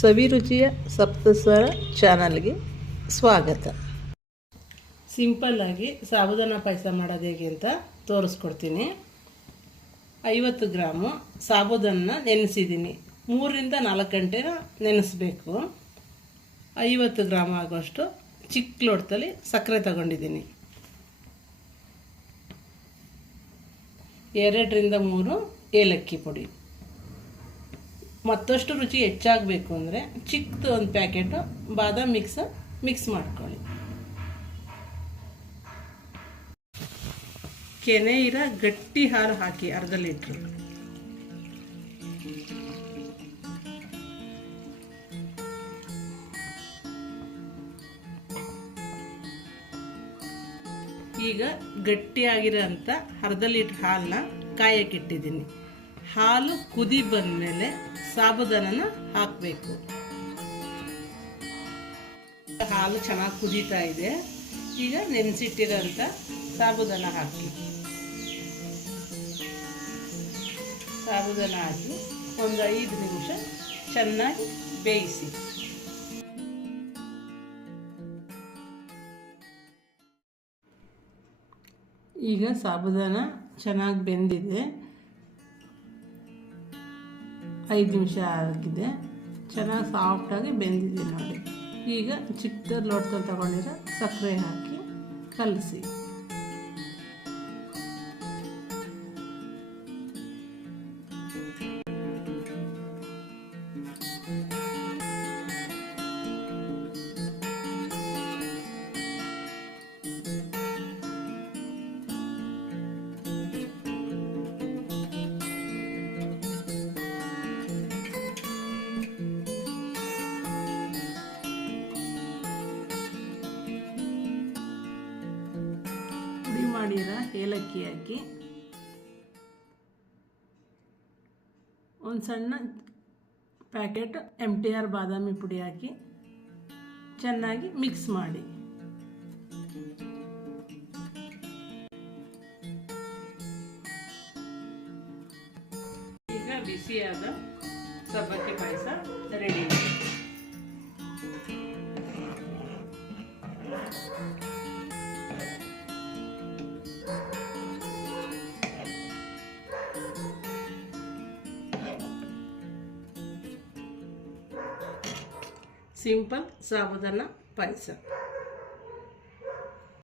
ಸವಿರುಚಿಯ ಸಪ್ತಸ್ವರ ಚಾನಲ್ಗೆ ಸ್ವಾಗತ. ಸಿಂಪಲ್ಲಾಗಿ ಸಾಬುದಾನ ಪಾಯಸ ಮಾಡೋದು ಹೇಗೆ ಅಂತ ತೋರಿಸ್ಕೊಡ್ತೀನಿ. 50 ಗ್ರಾಮು ಸಾಬುದಾನ ನೆನೆಸಿದ್ದೀನಿ. 3 ರಿಂದ 4 ಗಂಟೆ ನೆನೆಸಬೇಕು. 50 ಗ್ರಾಮ್ ಆಗೋಷ್ಟು ಚಿಕ್ಕ ಲೋಟದಲ್ಲಿ ಸಕ್ಕರೆ ತಗೊಂಡಿದ್ದೀನಿ. 2 ರಿಂದ 3 ಏಲಕ್ಕಿ ಪುಡಿ. ಮತ್ತಷ್ಟು ರುಚಿ ಹೆಚ್ಚಾಗಬೇಕು ಅಂದರೆ ಚಿಕ್ಕದು ಒಂದು ಪ್ಯಾಕೆಟು ಬಾದಾಮ್ ಮಿಕ್ಸ್ ಮಾಡ್ಕೊಳ್ಳಿ. ಕೆನೆ ಇರೋ ಗಟ್ಟಿ ಹಾಲು ಹಾಕಿ ಅರ್ಧ ಲೀಟ್ರು. ಈಗ ಗಟ್ಟಿಯಾಗಿರೋಂಥ ಅರ್ಧ ಲೀಟ್ರ್ ಹಾಲನ್ನ ಕಾಯಕ್ಕಿಟ್ಟಿದ್ದೀನಿ. ಹಾಲು ಕುದಿ ಬಂದಮೇಲೆ ಸಾಬುದಾನನ ಹಾಕಬೇಕು. ಹಾಲು ಚೆನ್ನಾಗಿ ಕುದೀತಾ ಇದೆ. ಈಗ ನೆನೆಸಿಟ್ಟಿರೋಂಥ ಸಾಬುದಾನ ಹಾಕಿ ಒಂದು 5 ನಿಮಿಷ ಚೆನ್ನಾಗಿ ಬೇಯಿಸಿ. ಈಗ ಸಾಬುದಾನ ಚೆನ್ನಾಗಿ ಬೆಂದಿದೆ. 5 ನಿಮಿಷ ಆಗಿದೆ. ಚೆನ್ನಾಗಿ ಸಾಫ್ಟಾಗಿ ಬೆಂದಿದೆ ನೋಡಿ. ಈಗ ಚಿಕ್ಕದ ಲೋಟದಲ್ಲಿ ತಗೊಂಡಿರೋ ಸಕ್ಕರೆ ಹಾಕಿ ಕಲಸಿ. ಮಾಡಿರೋ ಏಲಕ್ಕಿ ಹಾಕಿ ಒಂದು ಸಣ್ಣ ಪ್ಯಾಕೆಟ್ MTR ಬಾದಾಮಿ ಪುಡಿ ಹಾಕಿ ಚೆನ್ನಾಗಿ ಮಿಕ್ಸ್ ಮಾಡಿ. ಈಗ ಬಿಸಿಯಾದ ಸಬ್ಬಕ್ಕಿ ಪಾಯಸ ರೆಡಿ. ಸಿಂಪಲ್ ಸಾಬುದಾನ ಪಾಯಸ.